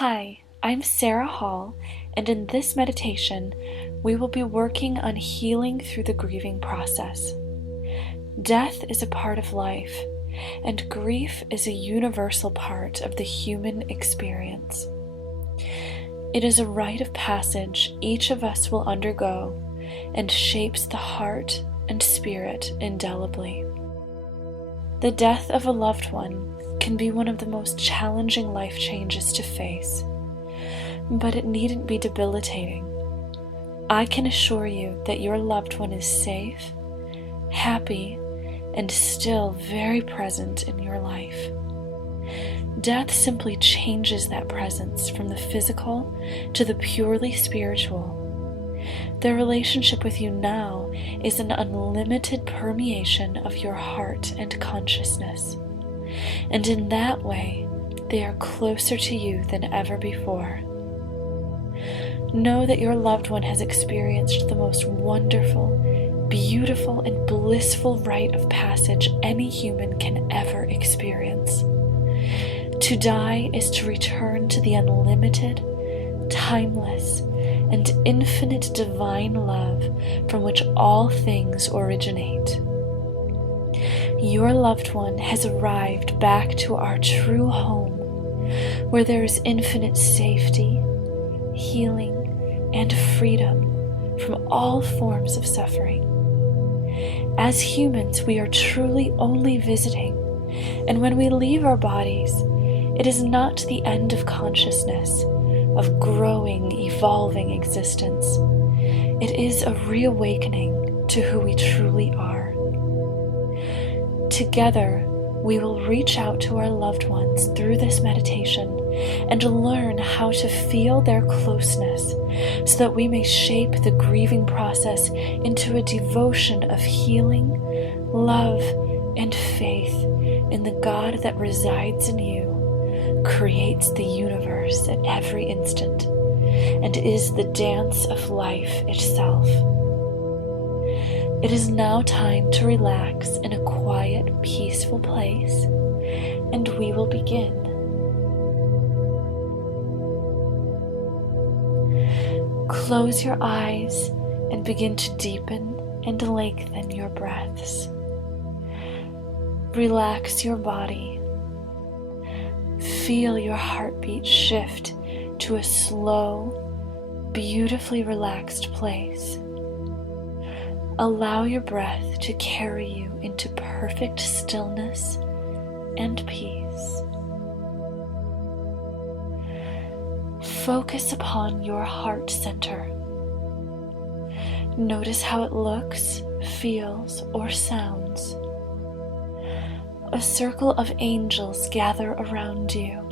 Hi, I'm Sarah Hall, and in this meditation, we will be working on healing through the grieving process. Death is a part of life, and grief is a universal part of the human experience. It is a rite of passage each of us will undergo and shapes the heart and spirit indelibly. The death of a loved one can be one of the most challenging life changes to face, but it needn't be debilitating. I can assure you that your loved one is safe, happy, and still very present in your life. Death simply changes that presence from the physical to the purely spiritual. Their relationship with you now is an unlimited permeation of your heart and consciousness. And in that way, they are closer to you than ever before. Know that your loved one has experienced the most wonderful, beautiful, and blissful rite of passage any human can ever experience. To die is to return to the unlimited, timeless, and infinite divine love from which all things originate. Your loved one has arrived back to our true home, where there is infinite safety, healing, and freedom from all forms of suffering. As humans, we are truly only visiting, and when we leave our bodies, it is not the end of consciousness, of growing, evolving existence. It is a reawakening to who we truly are. Together, we will reach out to our loved ones through this meditation and learn how to feel their closeness so that we may shape the grieving process into a devotion of healing, love, and faith in the God that resides in you, creates the universe at every instant, and is the dance of life itself. It is now time to relax in a quiet, peaceful place, and we will begin. Close your eyes and begin to deepen and lengthen your breaths. Relax your body. Feel your heartbeat shift to a slow, beautifully relaxed place. Allow your breath to carry you into perfect stillness and peace. Focus upon your heart center. Notice how it looks, feels, or sounds. A circle of angels gather around you.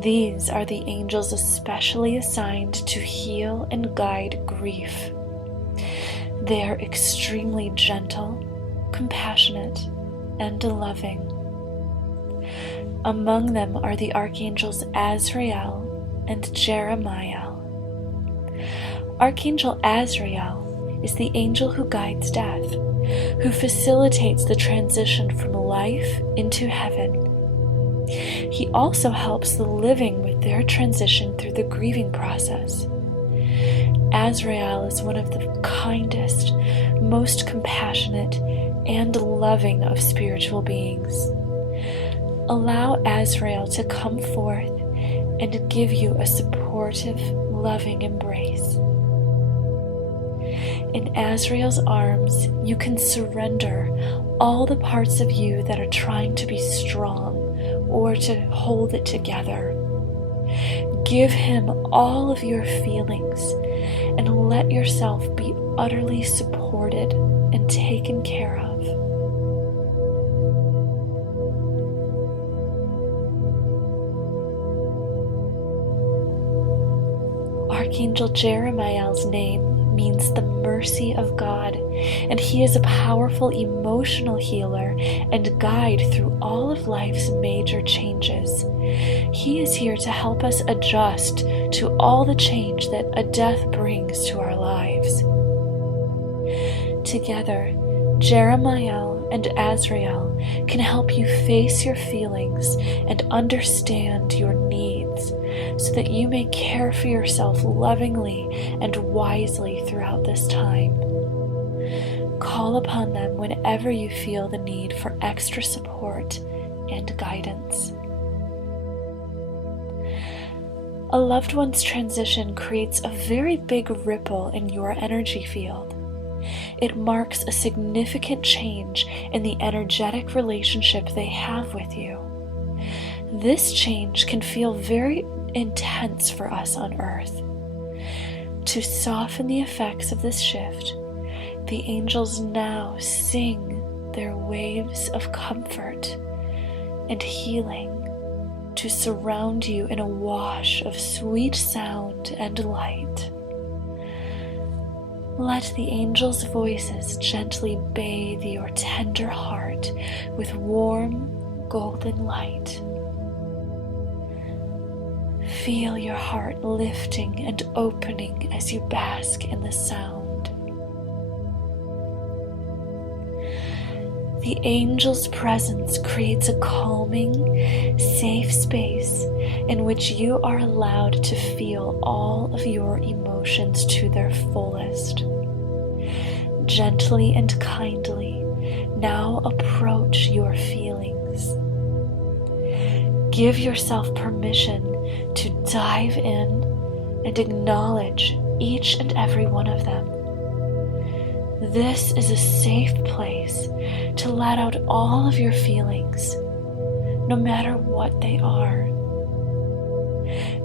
These are the angels especially assigned to heal and guide grief. They are extremely gentle, compassionate, and loving. Among them are the archangels Azrael and Jeremiah. Archangel Azrael is the angel who guides death, who facilitates the transition from life into heaven. He also helps the living with their transition through the grieving process. Azrael is one of the kindest, most compassionate, and loving of spiritual beings. Allow Azrael to come forth and give you a supportive, loving embrace. In Azrael's arms, you can surrender all the parts of you that are trying to be strong or to hold it together. Give him all of your feelings and let yourself be utterly supported and taken care of. Archangel Jeremiah's name means the mercy of God, and he is a powerful emotional healer and guide through all of life's major changes. He is here to help us adjust to all the change that a death brings to our lives. Together, Jeremiah and Azrael can help you face your feelings and understand your needs so that you may care for yourself lovingly and wisely throughout this time. Call upon them whenever you feel the need for extra support and guidance. A loved one's transition creates a very big ripple in your energy field. It marks a significant change in the energetic relationship they have with you. This change can feel very intense for us on Earth. To soften the effects of this shift, the angels now sing their waves of comfort and healing to surround you in a wash of sweet sound and light. Let the angels' voices gently bathe your tender heart with warm, golden light. Feel your heart lifting and opening as you bask in the sound. The angel's presence creates a calming, safe space in which you are allowed to feel all of your emotions to their fullest. Gently and kindly, now approach your feelings. Give yourself permission to dive in and acknowledge each and every one of them. This is a safe place to let out all of your feelings, no matter what they are.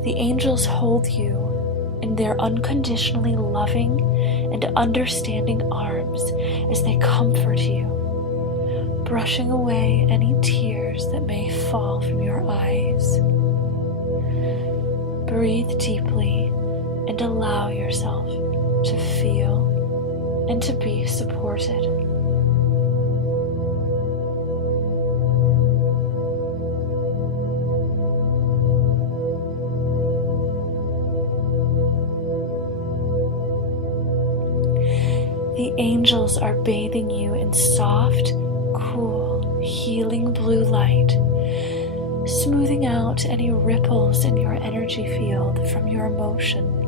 The angels hold you in their unconditionally loving and understanding arms as they comfort you, brushing away any tears that may fall from your eyes. Breathe deeply and allow yourself to feel and to be supported. The angels are bathing you in soft, cool, healing blue light, smoothing out any ripples in your energy field from your emotion,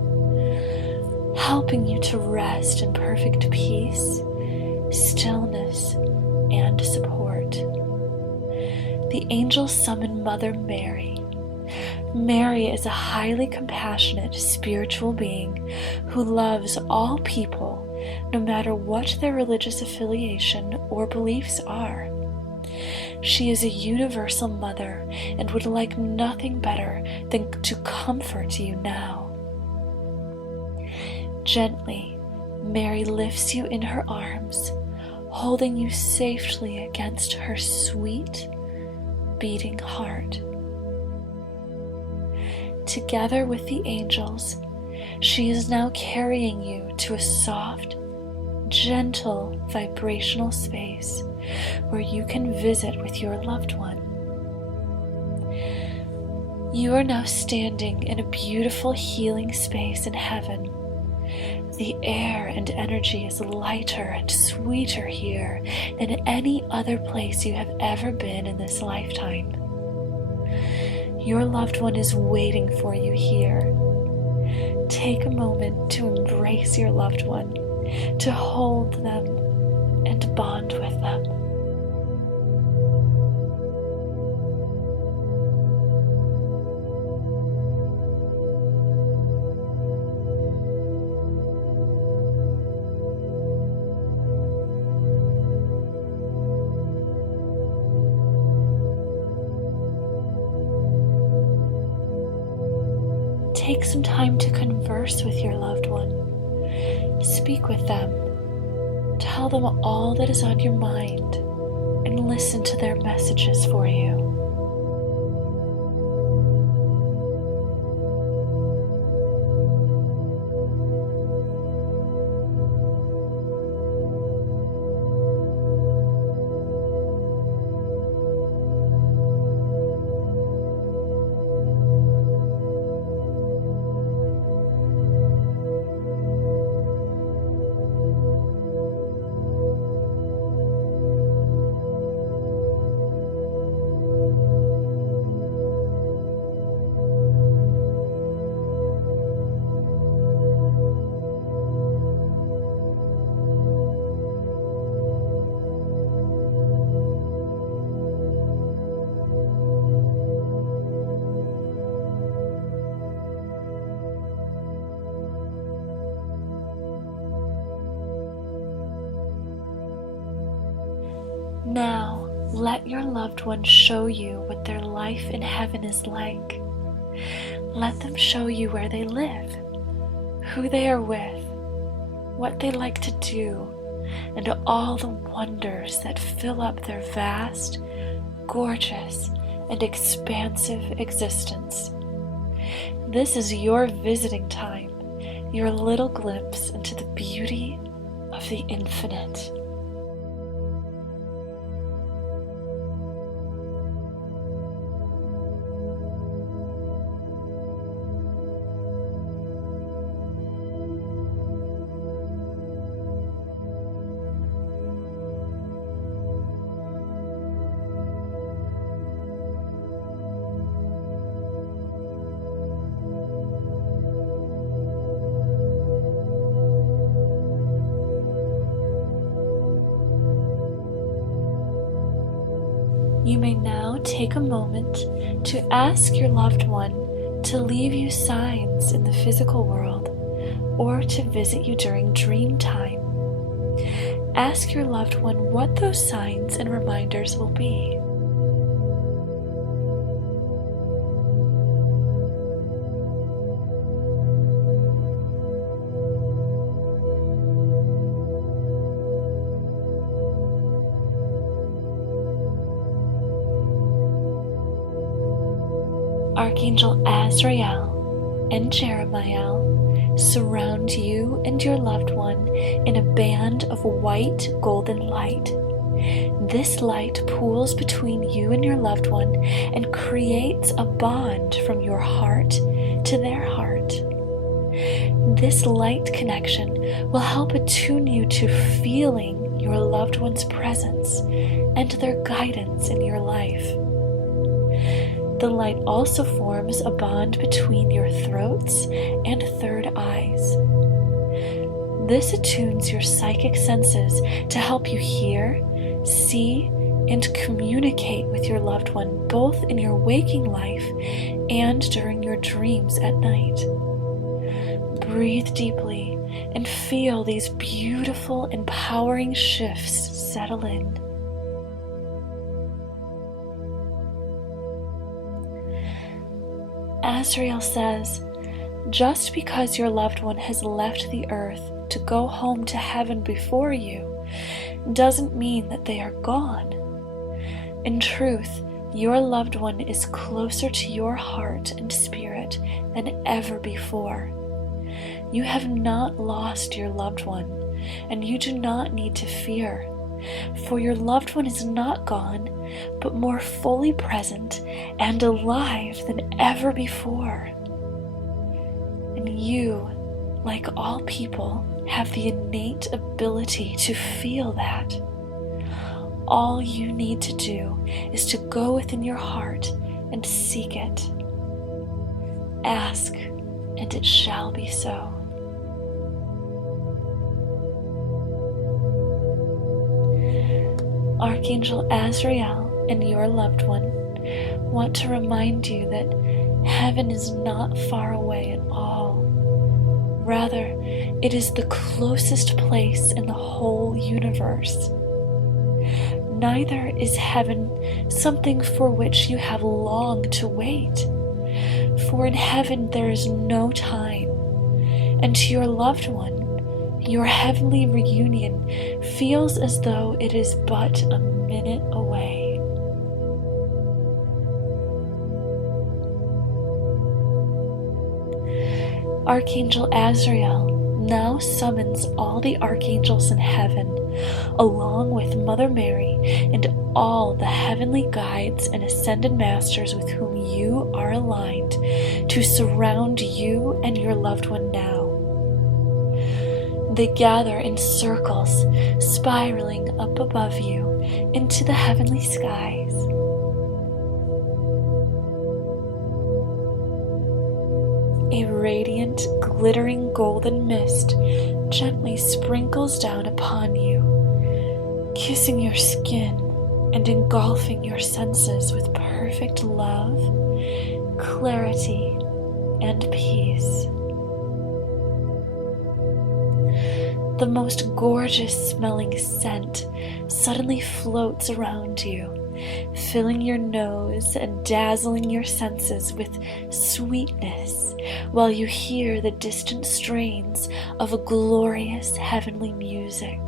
helping you to rest in perfect peace, stillness, and support. The angels summon Mother Mary. Mary is a highly compassionate spiritual being who loves all people, no matter what their religious affiliation or beliefs are. She is a universal mother and would like nothing better than to comfort you now. Gently, Mary lifts you in her arms, holding you safely against her sweet, beating heart. Together with the angels, she is now carrying you to a soft, gentle vibrational space where you can visit with your loved one. You are now standing in a beautiful healing space in heaven. The air and energy is lighter and sweeter here than any other place you have ever been in this lifetime. Your loved one is waiting for you here. Take a moment to embrace your loved one, to hold them and bond with them. Take some time to converse with your loved one. Speak with them. Tell them all that is on your mind and listen to their messages for you. Now, let your loved one show you what their life in heaven is like. Let them show you where they live, who they are with, what they like to do, and all the wonders that fill up their vast, gorgeous, and expansive existence. This is your visiting time, your little glimpse into the beauty of the infinite. You may now take a moment to ask your loved one to leave you signs in the physical world or to visit you during dream time. Ask your loved one what those signs and reminders will be. Archangel Azrael and Jeremiah surround you and your loved one in a band of white golden light. This light pools between you and your loved one and creates a bond from your heart to their heart. This light connection will help attune you to feeling your loved one's presence and their guidance in your life. The light also forms a bond between your throats and third eyes. This attunes your psychic senses to help you hear, see, and communicate with your loved one both in your waking life and during your dreams at night. Breathe deeply and feel these beautiful, empowering shifts settle in. Azrael says, just because your loved one has left the earth to go home to heaven before you doesn't mean that they are gone. In truth, your loved one is closer to your heart and spirit than ever before. You have not lost your loved one, and you do not need to fear, for your loved one is not gone, but more fully present and alive than ever before. And you, like all people, have the innate ability to feel that. All you need to do is to go within your heart and seek it. Ask, and it shall be so. Archangel Azrael and your loved one want to remind you that heaven is not far away at all. Rather, it is the closest place in the whole universe. Neither is heaven something for which you have long to wait. For in heaven there is no time, and to your loved one, your heavenly reunion feels as though it is but a minute away. Archangel Azrael now summons all the archangels in heaven, along with Mother Mary and all the heavenly guides and ascended masters with whom you are aligned, to surround you and your loved one now. They gather in circles, spiraling up above you into the heavenly skies. A radiant, glittering golden mist gently sprinkles down upon you, kissing your skin and engulfing your senses with perfect love, clarity, and peace. The most gorgeous smelling scent suddenly floats around you, filling your nose and dazzling your senses with sweetness, while you hear the distant strains of a glorious heavenly music.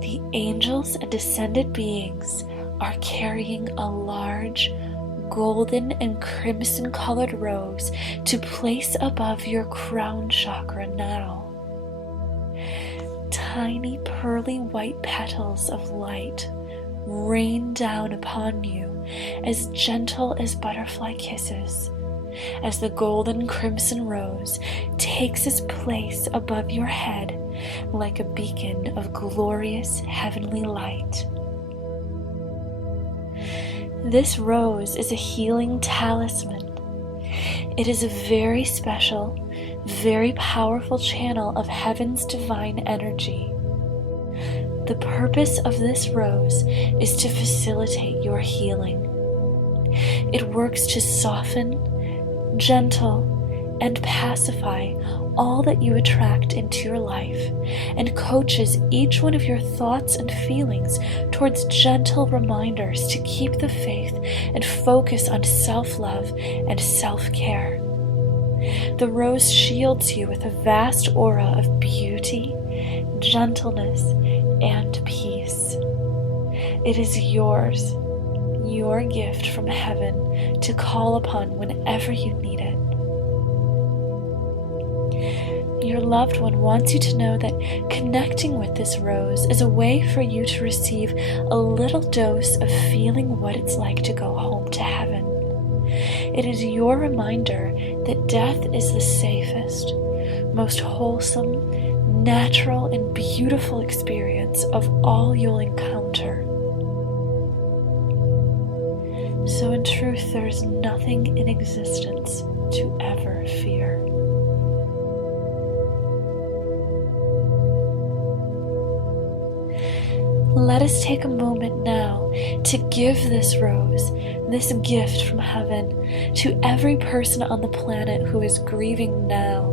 The angels and ascended beings are carrying a large, golden and crimson colored rose to place above your crown chakra now. Tiny pearly white petals of light rain down upon you as gentle as butterfly kisses, as the golden crimson rose takes its place above your head like a beacon of glorious heavenly light. This rose is a healing talisman. It is a very special, very powerful channel of heaven's divine energy. The purpose of this rose is to facilitate your healing. It works to soften, gentle, and pacify all that you attract into your life, and coaches each one of your thoughts and feelings towards gentle reminders to keep the faith and focus on self-love and self-care. The rose shields you with a vast aura of beauty, gentleness, and peace. It is yours, your gift from heaven to call upon whenever you need it. Your loved one wants you to know that connecting with this rose is a way for you to receive a little dose of feeling what it's like to go home to heaven. It is your reminder that death is the safest, most wholesome, natural, and beautiful experience of all you'll encounter. So in truth, there is nothing in existence to ever fear. Let us take a moment now to give this rose, this gift from heaven, to every person on the planet who is grieving now.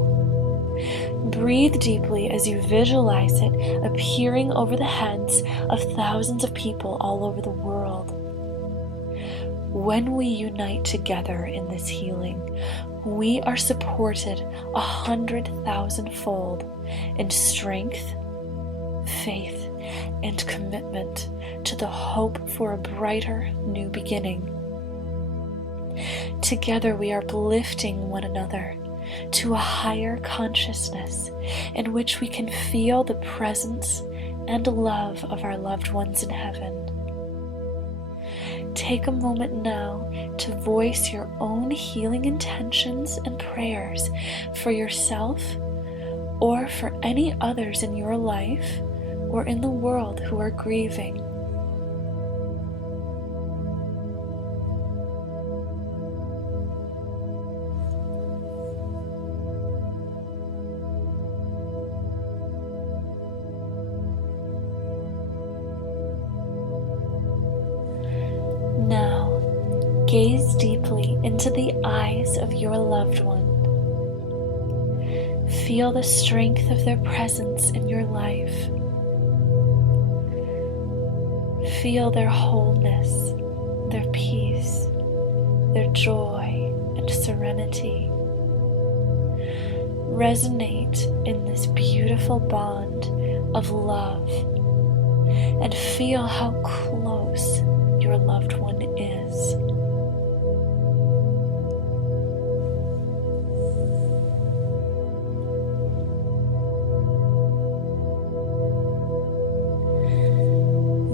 Breathe deeply as you visualize it appearing over the heads of thousands of people all over the world. When we unite together in this healing, we are supported 100,000-fold in strength, faith, and commitment to the hope for a brighter new beginning. Together we are lifting one another to a higher consciousness in which we can feel the presence and love of our loved ones in heaven. Take a moment now to voice your own healing intentions and prayers for yourself or for any others in your life or in the world who are grieving. Now, gaze deeply into the eyes of your loved one. Feel the strength of their presence in your life. Feel their wholeness, their peace, their joy and serenity. Resonate in this beautiful bond of love and feel how close your loved one is.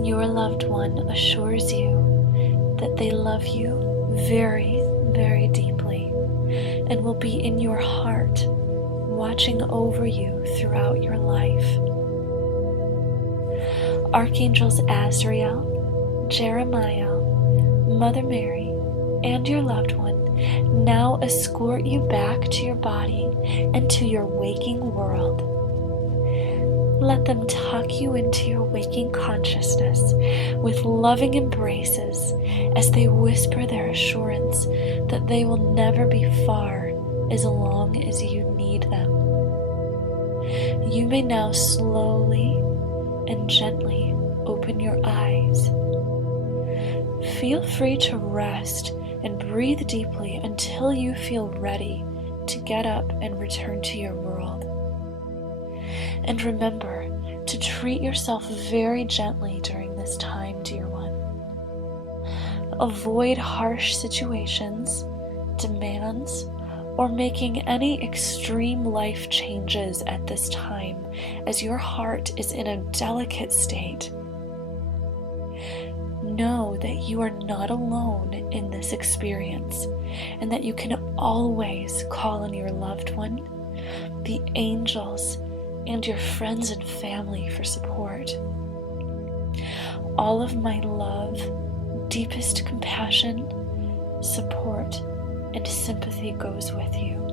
Your loved one assures you that they love you very, very deeply and will be in your heart, watching over you throughout your life. Archangels Azrael, Jeremiah, Mother Mary, and your loved one now escort you back to your body and to your waking world. Let them tuck you into your waking consciousness with loving embraces as they whisper their assurance that they will never be far as long as you need them. You may now slowly and gently open your eyes. Feel free to rest and breathe deeply until you feel ready to get up and return to your world. And remember to treat yourself very gently during this time, dear one. Avoid harsh situations, demands, or making any extreme life changes at this time, as your heart is in a delicate state. Know that you are not alone in this experience, and that you can always call on your loved one, the angels, and your friends and family for support. All of my love, deepest compassion, support, and sympathy goes with you.